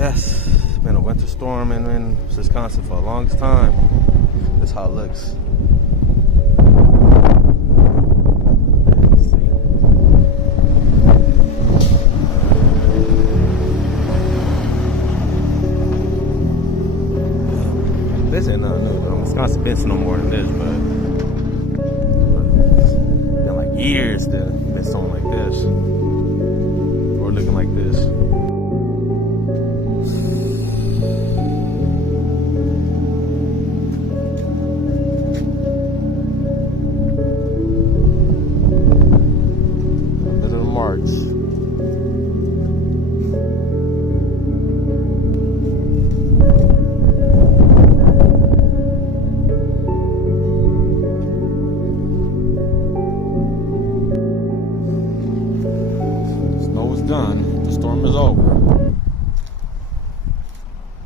Yes, it's been a winter storm in Wisconsin for a long time. That's how it looks. Let's see. This ain't nothing new though. Wisconsin been no more than this, but it's been like years that it's been snowing like this. Or looking like this.